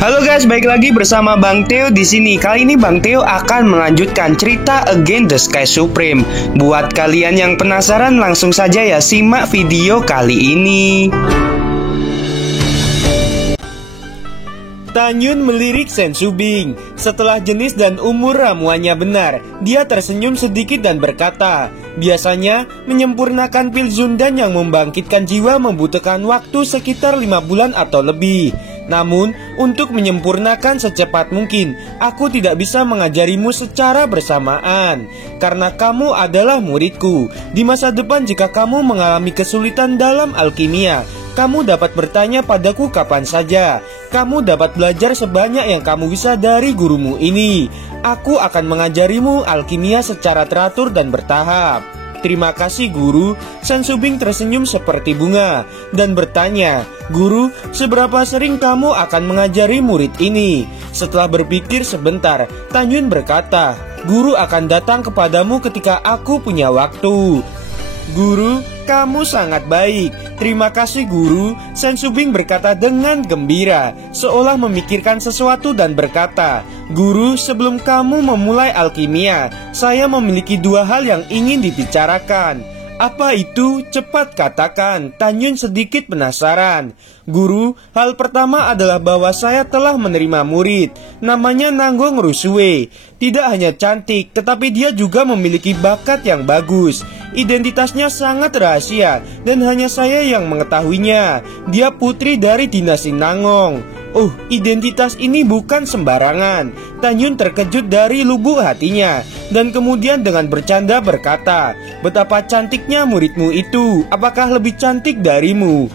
Halo guys, balik lagi bersama Bang Theo di sini. Kali ini Bang Theo akan melanjutkan cerita Against the Sky Supreme. Buat kalian yang penasaran, langsung saja ya simak video kali ini. Tanyun melirik Sen Subing. Setelah jenis dan umur ramuannya benar, dia tersenyum sedikit dan berkata, biasanya menyempurnakan pil Zundan yang membangkitkan jiwa membutuhkan waktu sekitar 5 bulan atau lebih. Namun, untuk menyempurnakan secepat mungkin, aku tidak bisa mengajarimu secara bersamaan. Karena kamu adalah muridku. Di masa depan jika kamu mengalami kesulitan dalam alkimia, kamu dapat bertanya padaku kapan saja. Kamu dapat belajar sebanyak yang kamu bisa dari gurumu ini. Aku akan mengajarimu alkimia secara teratur dan bertahap. Terima kasih guru. Sen Subing tersenyum seperti bunga dan bertanya, guru, seberapa sering kamu akan mengajari murid ini? Setelah berpikir sebentar, Tanyun berkata, guru akan datang kepadamu ketika aku punya waktu. Guru, kamu sangat baik. Terima kasih guru. Sen Subing berkata dengan gembira, seolah memikirkan sesuatu dan berkata, guru, sebelum kamu memulai alkimia, saya memiliki 2 hal yang ingin dibicarakan. Apa itu? Cepat katakan. Tanyun sedikit penasaran. Guru, hal pertama adalah bahwa saya telah menerima murid. Namanya Nanggong Rusue. Tidak hanya cantik, tetapi dia juga memiliki bakat yang bagus. Identitasnya sangat rahasia dan hanya saya yang mengetahuinya. Dia putri dari dinasti Nangong. Oh, identitas ini bukan sembarangan. Tanyun terkejut dari lubuk hatinya dan kemudian dengan bercanda berkata, betapa cantiknya muridmu itu. Apakah lebih cantik darimu?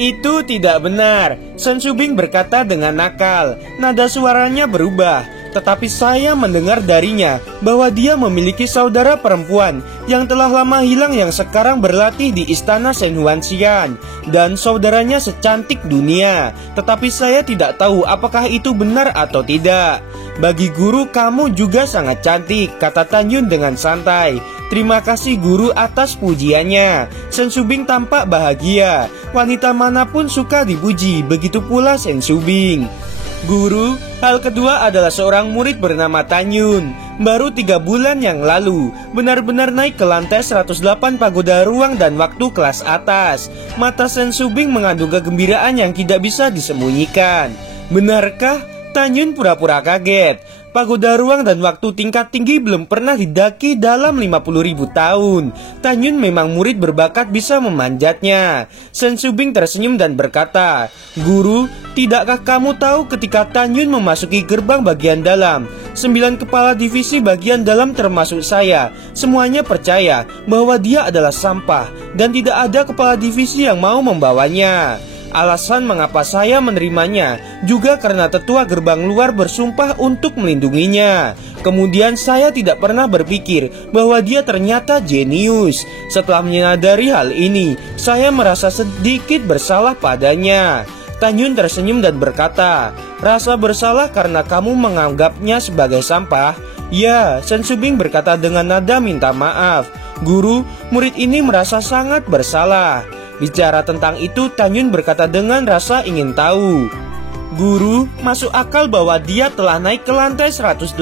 Itu tidak benar. Sen Subing berkata dengan nakal. Nada suaranya berubah. Tetapi saya mendengar darinya bahwa dia memiliki saudara perempuan yang telah lama hilang yang sekarang berlatih di istana Shen Huanxian. Dan saudaranya secantik dunia. Tetapi saya tidak tahu apakah itu benar atau tidak. Bagi guru kamu juga sangat cantik, kata Tanyun dengan santai. Terima kasih guru atas pujiannya. Sen Subing tampak bahagia. Wanita manapun suka dipuji, begitu pula Sen Subing. Guru, hal kedua adalah seorang murid bernama Tanyun. Baru 3 bulan yang lalu, benar-benar naik ke lantai 108 pagoda ruang dan waktu kelas atas. Mata Sen Subing mengandung kegembiraan yang tidak bisa disembunyikan. Benarkah? Tanyun pura-pura kaget. Pagoda ruang dan waktu tingkat tinggi belum pernah didaki dalam 50.000 tahun. Tanyun memang murid berbakat bisa memanjatnya. Sen Subing tersenyum dan berkata, guru, tidakkah kamu tahu ketika Tanyun memasuki gerbang bagian dalam, 9 kepala divisi bagian dalam termasuk saya, semuanya percaya bahwa dia adalah sampah dan tidak ada kepala divisi yang mau membawanya. Alasan mengapa saya menerimanya juga karena tetua gerbang luar bersumpah untuk melindunginya. Kemudian saya tidak pernah berpikir bahwa dia ternyata jenius. Setelah menyadari hal ini, saya merasa sedikit bersalah padanya. Tanyun tersenyum dan berkata, rasa bersalah karena kamu menganggapnya sebagai sampah? Ya, Sen Subing berkata dengan nada minta maaf. Guru, murid ini merasa sangat bersalah. Bicara tentang itu, Tanyun berkata dengan rasa ingin tahu. Guru, masuk akal bahwa dia telah naik ke lantai 108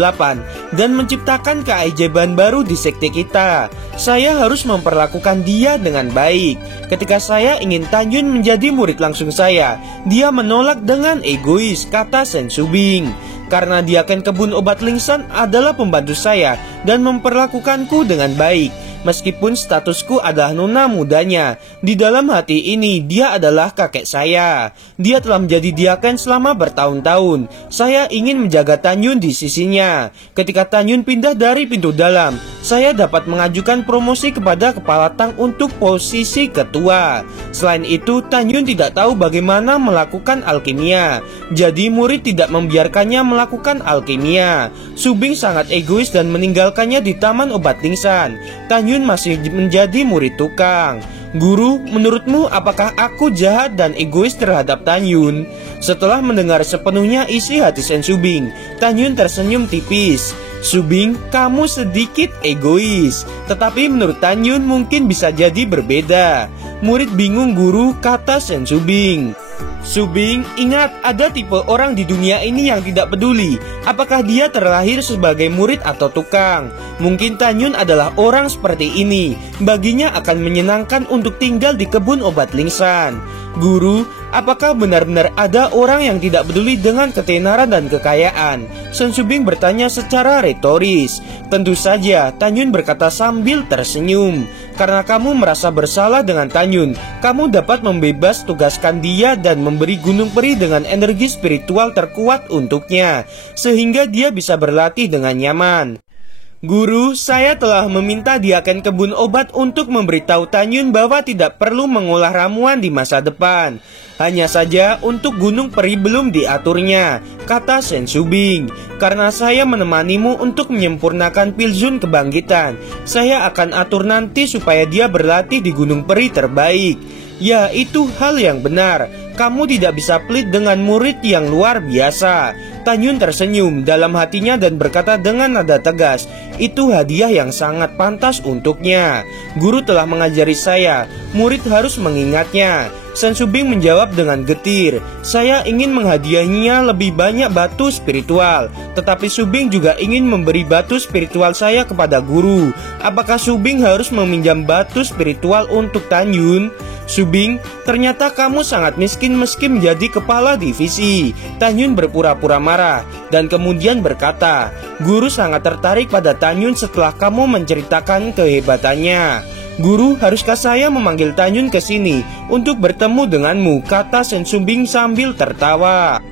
dan menciptakan keajaiban baru di sekte kita. Saya harus memperlakukan dia dengan baik. Ketika saya ingin Tanyun menjadi murid langsung saya, dia menolak dengan egois, kata Sen Subing. Karena Diaken kebun obat Lingsan adalah pembantu saya dan memperlakukanku dengan baik. Meskipun statusku adalah nona mudanya, di dalam hati ini dia adalah kakek saya. Dia telah menjadi Diaken selama bertahun-tahun. Saya ingin menjaga Tanyun di sisinya. Ketika Tanyun pindah dari pintu dalam, saya dapat mengajukan promosi kepada kepala tang untuk posisi ketua. Selain itu, Tanyun tidak tahu bagaimana melakukan alkimia. Jadi murid tidak membiarkannya melakukan alkimia. Subing sangat egois dan meninggalkannya di taman obat Lingsan. Tanyun masih menjadi murid tukang. Guru, menurutmu apakah aku jahat dan egois terhadap Tanyun? Setelah mendengar sepenuhnya isi hati Sen Subing, Tanyun tersenyum tipis. Subing, kamu sedikit egois. Tetapi menurut Tanyun mungkin bisa jadi berbeda. Murid bingung guru, kata Sen Subing. Subing, ingat, ada tipe orang di dunia ini yang tidak peduli apakah dia terlahir sebagai murid atau tukang. Mungkin Tanyun adalah orang seperti ini. Baginya akan menyenangkan untuk tinggal di kebun obat Lingsan. Guru, apakah benar-benar ada orang yang tidak peduli dengan ketenaran dan kekayaan? Sen Subing bertanya secara retoris. Tentu saja, Tanyun berkata sambil tersenyum. Karena kamu merasa bersalah dengan Tanyun, kamu dapat membebas tugaskan dia dan memberi gunung peri dengan energi spiritual terkuat untuknya, sehingga dia bisa berlatih dengan nyaman. Guru, saya telah meminta Diaken kebun obat untuk memberitahu Tanyun bahwa tidak perlu mengolah ramuan di masa depan. Hanya saja untuk gunung peri belum diaturnya, kata Sen Subing. Karena saya menemanimu untuk menyempurnakan Pilzun kebangkitan, saya akan atur nanti supaya dia berlatih di gunung peri terbaik. Ya, itu hal yang benar. Kamu tidak bisa pelit dengan murid yang luar biasa. Tanyun tersenyum dalam hatinya dan berkata dengan nada tegas, itu hadiah yang sangat pantas untuknya. Guru telah mengajari saya, murid harus mengingatnya. Sen Subing menjawab dengan getir, saya ingin menghadiahinya lebih banyak batu spiritual. Tetapi Subing juga ingin memberi batu spiritual saya kepada guru. Apakah Subing harus meminjam batu spiritual untuk Tanyun? Subing, ternyata kamu sangat miskin meski menjadi kepala divisi. Tanyun berpura-pura marah dan kemudian berkata, guru sangat tertarik pada Tanyun setelah kamu menceritakan kehebatannya. Guru, haruskah saya memanggil Tanyun ke sini untuk bertemu denganmu? Kata Sen Subing sambil tertawa.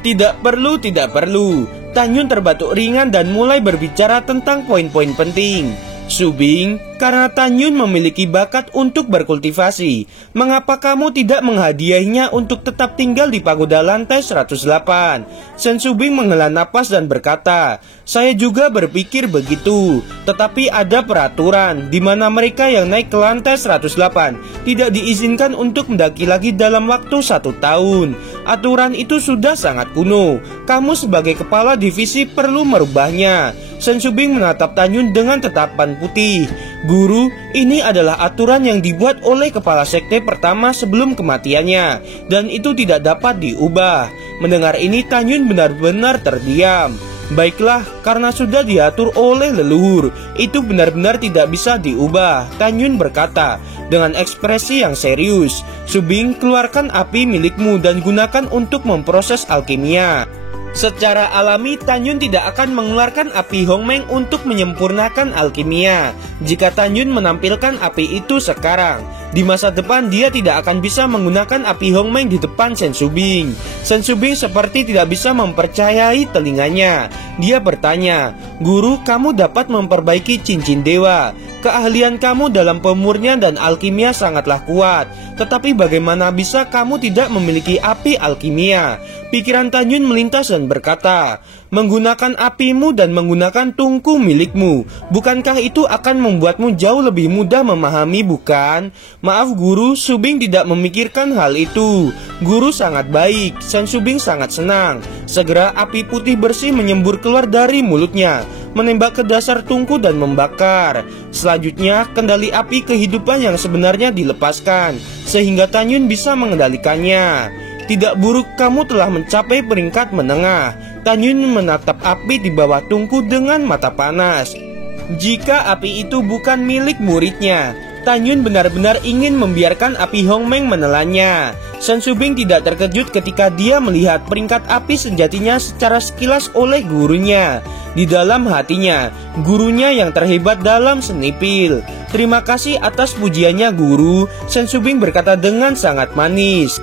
Tidak perlu. Tanyun terbatuk ringan dan mulai berbicara tentang poin-poin penting. Subing, karena Tanyun memiliki bakat untuk berkultivasi, mengapa kamu tidak menghadiahinya untuk tetap tinggal di pagoda lantai 108? Sen Subing menghela napas dan berkata, saya juga berpikir begitu, tetapi ada peraturan di mana mereka yang naik ke lantai 108 tidak diizinkan untuk mendaki lagi dalam waktu 1 tahun. Aturan itu sudah sangat kuno. Kamu sebagai kepala divisi perlu merubahnya. Sen Subing menatap Tanyun dengan tatapan putih. Guru, ini adalah aturan yang dibuat oleh kepala sekte pertama sebelum kematiannya, dan itu tidak dapat diubah. Mendengar ini Tanyun benar-benar terdiam. Baiklah, karena sudah diatur oleh leluhur, itu benar-benar tidak bisa diubah, Tanyun berkata dengan ekspresi yang serius. Subing, keluarkan api milikmu dan gunakan untuk memproses alkimia. Secara alami, Tanyun tidak akan mengeluarkan api Hongmeng untuk menyempurnakan alkimia. Jika Tanyun menampilkan api itu sekarang, di masa depan dia tidak akan bisa menggunakan api Hongmeng di depan Sen Subing. Sen Subing seperti tidak bisa mempercayai telinganya. Dia bertanya, guru, kamu dapat memperbaiki cincin dewa. Keahlian kamu dalam pemurnian dan alkimia sangatlah kuat. Tetapi bagaimana bisa kamu tidak memiliki api alkimia? Pikiran Tanyun melintas dan berkata, menggunakan apimu dan menggunakan tungku milikmu, bukankah itu akan membuatmu jauh lebih mudah memahami, bukan? Maaf guru, Subing tidak memikirkan hal itu. Guru sangat baik. Sen Subing sangat senang. Segera api putih bersih menyembur keluar dari mulutnya, menembak ke dasar tungku dan membakar. Selanjutnya, kendali api kehidupan yang sebenarnya dilepaskan, sehingga Tanyun bisa mengendalikannya. Tidak buruk, kamu telah mencapai peringkat menengah. Tanyun menatap api di bawah tungku dengan mata panas. Jika api itu bukan milik muridnya, Tanyun benar-benar ingin membiarkan api Hongmeng menelannya. Sen Subing tidak terkejut ketika dia melihat peringkat api sejatinya secara sekilas oleh gurunya. Di dalam hatinya, gurunya yang terhebat dalam seni pil. Terima kasih atas pujiannya guru, Sen Subing berkata dengan sangat manis.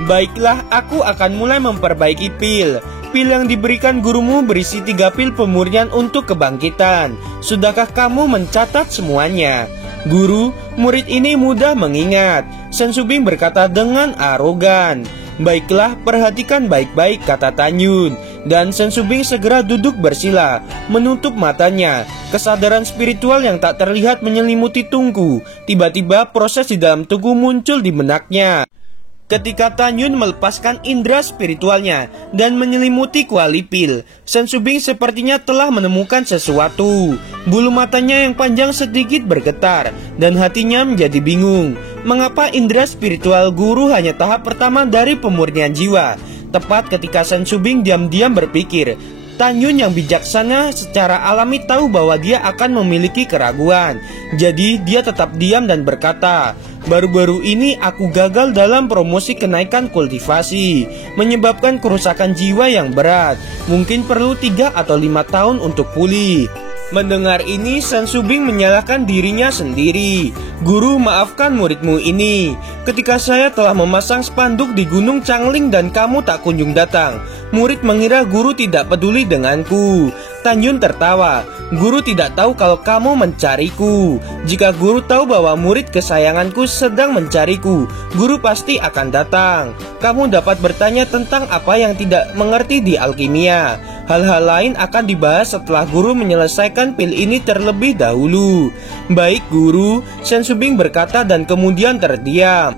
Baiklah, aku akan mulai memperbaiki pil. Pil yang diberikan gurumu berisi 3 pil pemurnian untuk kebangkitan. Sudahkah kamu mencatat semuanya? Guru, murid ini mudah mengingat, Sen Subing berkata dengan arogan. Baiklah, perhatikan baik-baik, kata Tanyun. Dan Sen Subing segera duduk bersila, menutup matanya. Kesadaran spiritual yang tak terlihat menyelimuti tungku. Tiba-tiba proses di dalam tubuh muncul di benaknya. Ketika Tanyun melepaskan indera spiritualnya dan menyelimuti kuali pil, Sen Subing sepertinya telah menemukan sesuatu. Bulu matanya yang panjang sedikit bergetar dan hatinya menjadi bingung. Mengapa indera spiritual guru hanya tahap pertama dari pemurnian jiwa? Tepat ketika Sen Subing diam-diam berpikir, Tanyun yang bijaksana secara alami tahu bahwa dia akan memiliki keraguan. Jadi dia tetap diam dan berkata, "Baru-baru ini aku gagal dalam promosi kenaikan kultivasi, menyebabkan kerusakan jiwa yang berat. Mungkin perlu 3 atau 5 tahun untuk pulih." Mendengar ini, Sen Subing menyalahkan dirinya sendiri. "Guru, maafkan muridmu ini. Ketika saya telah memasang spanduk di Gunung Changling dan kamu tak kunjung datang, murid mengira guru tidak peduli denganku." Tanyun tertawa. "Guru tidak tahu kalau kamu mencariku. Jika guru tahu bahwa murid kesayanganku sedang mencariku, guru pasti akan datang. Kamu dapat bertanya tentang apa yang tidak mengerti di alkimia. Hal-hal lain akan dibahas setelah guru menyelesaikan pil ini terlebih dahulu." "Baik guru," Sen Subing berkata dan kemudian terdiam.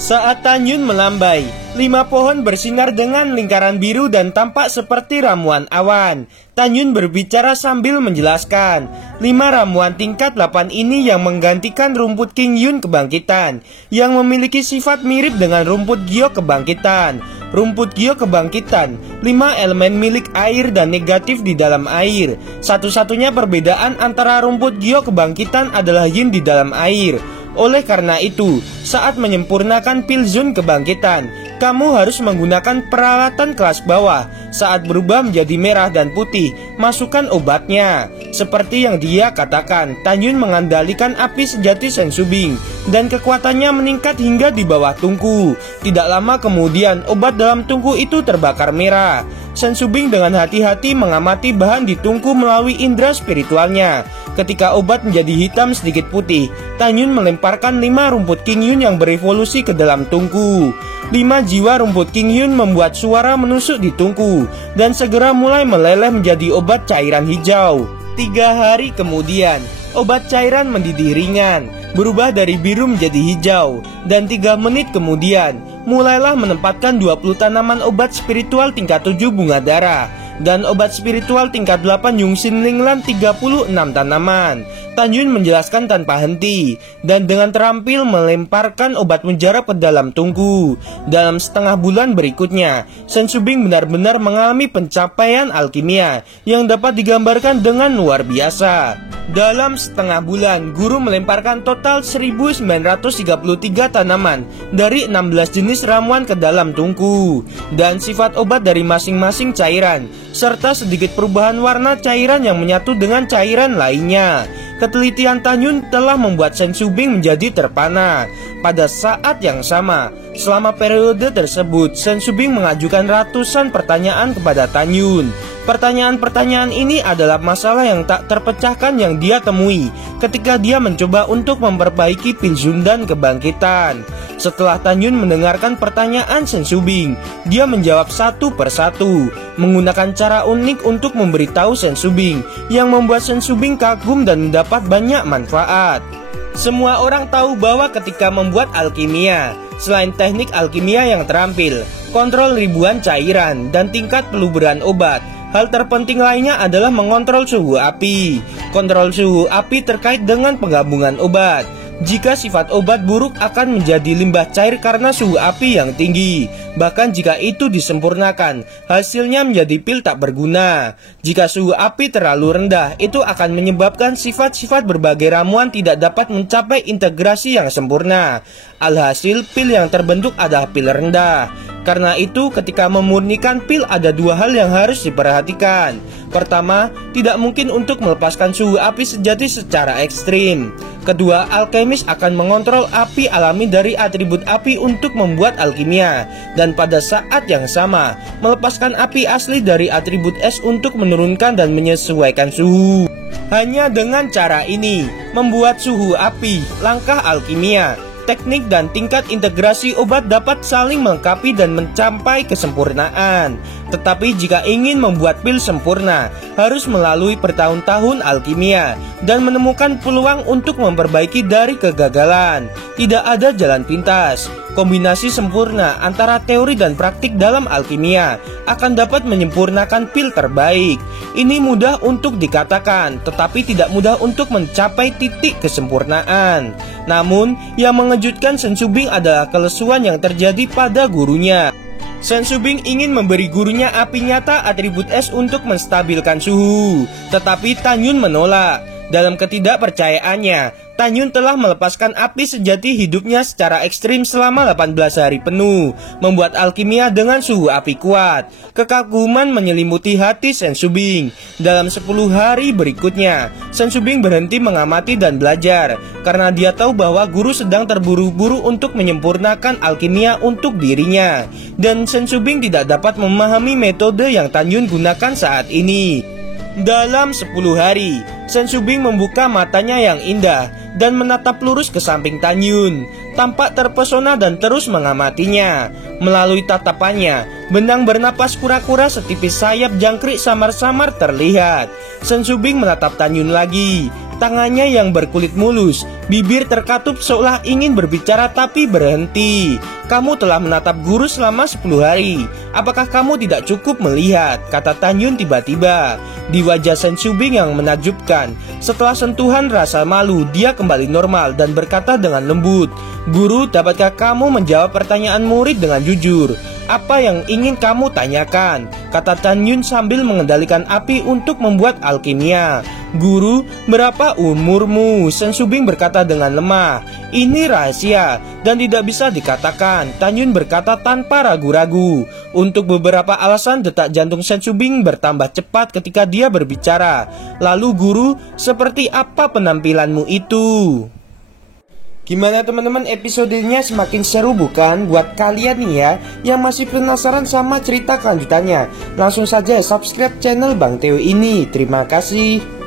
Saat Tanyun melambai, 5 pohon bersinar dengan lingkaran biru dan tampak seperti ramuan awan. Tanyun berbicara sambil menjelaskan, 5 ramuan tingkat 8 ini yang menggantikan rumput King Yun kebangkitan, yang memiliki sifat mirip dengan rumput Gyo kebangkitan. Rumput Gyo kebangkitan, 5 elemen milik air dan negatif di dalam air. Satu-satunya perbedaan antara rumput Gyo kebangkitan adalah yin di dalam air. Oleh karena itu, saat menyempurnakan pil Zun kebangkitan, kamu harus menggunakan peralatan kelas bawah. Saat berubah menjadi merah dan putih, masukkan obatnya. Seperti yang dia katakan, Tanyun mengandalkan api sejati Sen Subing dan kekuatannya meningkat hingga di bawah tungku. Tidak lama kemudian, obat dalam tungku itu terbakar merah. Sen Subing dengan hati-hati mengamati bahan di tungku melalui indera spiritualnya. Ketika obat menjadi hitam sedikit putih, Tanyun melemparkan 5 rumput King Yun yang berevolusi ke dalam tungku. 5 jiwa rumput King Yun membuat suara menusuk di tungku dan segera mulai meleleh menjadi obat cairan hijau. 3 hari kemudian, obat cairan mendidih ringan, berubah dari biru menjadi hijau, dan 3 menit kemudian mulailah menempatkan 20 tanaman obat spiritual tingkat 7 bunga darah dan obat spiritual tingkat 8 Yungsin Linglan 36 tanaman. Tanyun menjelaskan tanpa henti dan dengan terampil melemparkan obat mujarab ke dalam tungku. Dalam setengah bulan berikutnya, Sen Subing benar-benar mengalami pencapaian alkimia yang dapat digambarkan dengan luar biasa. Dalam setengah bulan, guru melemparkan total 1933 tanaman dari 16 jenis ramuan ke dalam tungku, dan sifat obat dari masing-masing cairan, serta sedikit perubahan warna cairan yang menyatu dengan cairan lainnya. Ketelitian Tanyun telah membuat Sen Subing menjadi terpana. Pada saat yang sama, selama periode tersebut, Sen Subing mengajukan ratusan pertanyaan kepada Tanyun. Pertanyaan-pertanyaan ini adalah masalah yang tak terpecahkan yang dia temui ketika dia mencoba untuk memperbaiki pil Zun dan kebangkitan. Setelah Tanyun mendengarkan pertanyaan Sen Subing, dia menjawab satu persatu menggunakan cara unik untuk memberitahu Sen Subing yang membuat Sen Subing kagum dan mendapat banyak manfaat. Semua orang tahu bahwa ketika membuat alkimia, selain teknik alkimia yang terampil, kontrol ribuan cairan, dan tingkat peluburan obat, hal terpenting lainnya adalah mengontrol suhu api. Kontrol suhu api terkait dengan penggabungan obat. Jika sifat obat buruk akan menjadi limbah cair karena suhu api yang tinggi. Bahkan jika itu disempurnakan, hasilnya menjadi pil tak berguna. Jika suhu api terlalu rendah, itu akan menyebabkan sifat-sifat berbagai ramuan tidak dapat mencapai integrasi yang sempurna. Alhasil, pil yang terbentuk adalah pil rendah. Karena itu, ketika memurnikan pil ada 2 hal yang harus diperhatikan. Pertama, tidak mungkin untuk melepaskan suhu api sejati secara ekstrim. Kedua, alkemis akan mengontrol api alami dari atribut api untuk membuat alkimia, dan pada saat yang sama melepaskan api asli dari atribut es untuk menurunkan dan menyesuaikan suhu. Hanya dengan cara ini, membuat suhu api, langkah alkimia, teknik dan tingkat integrasi obat dapat saling melengkapi dan mencapai kesempurnaan. Tetapi jika ingin membuat pil sempurna, harus melalui bertahun-tahun alkimia dan menemukan peluang untuk memperbaiki dari kegagalan. Tidak ada jalan pintas. Kombinasi sempurna antara teori dan praktik dalam alkimia akan dapat menyempurnakan pil terbaik. Ini mudah untuk dikatakan, tetapi tidak mudah untuk mencapai titik kesempurnaan. Namun, yang mengejutkan Shen Shubing adalah kelesuan yang terjadi pada gurunya. Shen Shubing ingin memberi gurunya api nyata atribut es untuk menstabilkan suhu, tetapi Tan Yun menolak. Dalam ketidakpercayaannya, Tan Yun telah melepaskan api sejati hidupnya secara ekstrim selama 18 hari penuh, membuat alkimia dengan suhu api kuat. Kekaguman menyelimuti hati Shen Shubing. Dalam 10 hari berikutnya, Shen Shubing berhenti mengamati dan belajar, karena dia tahu bahwa guru sedang terburu-buru untuk menyempurnakan alkimia untuk dirinya. Dan Shen Shubing tidak dapat memahami metode yang Tan Yun gunakan saat ini. Dalam 10 hari, Shen Shubing membuka matanya yang indah dan menatap lurus ke samping Tan Yun. Tampak terpesona dan terus mengamatinya. Melalui tatapannya, benang bernapas kura-kura setipis sayap jangkrik samar-samar terlihat. Shen Shubing menatap Tan Yun lagi. Tangannya yang berkulit mulus, bibir terkatup seolah ingin berbicara tapi berhenti. Kamu telah menatap guru selama 10 hari. Apakah kamu tidak cukup melihat? Kata Tan Yun tiba-tiba. Di wajah Shen Shubing yang menakjubkan, setelah sentuhan rasa malu, dia kembali normal dan berkata dengan lembut, "Guru, dapatkah kamu menjawab pertanyaan murid dengan jujur? Apa yang ingin kamu tanyakan?" Kata Tan Yun sambil mengendalikan api untuk membuat alkimia. "Guru, berapa umurmu?" Shen Shubing berkata dengan lemah. "Ini rahasia dan tidak bisa dikatakan," Tan Yun berkata tanpa ragu-ragu. Untuk beberapa alasan detak jantung Shen Shubing bertambah cepat ketika dia berbicara. "Lalu guru, seperti apa penampilanmu itu?" Gimana teman-teman, episodenya semakin seru bukan? Buat kalian nih ya yang masih penasaran sama cerita kelanjutannya, langsung saja subscribe channel Bang Teo ini. Terima kasih.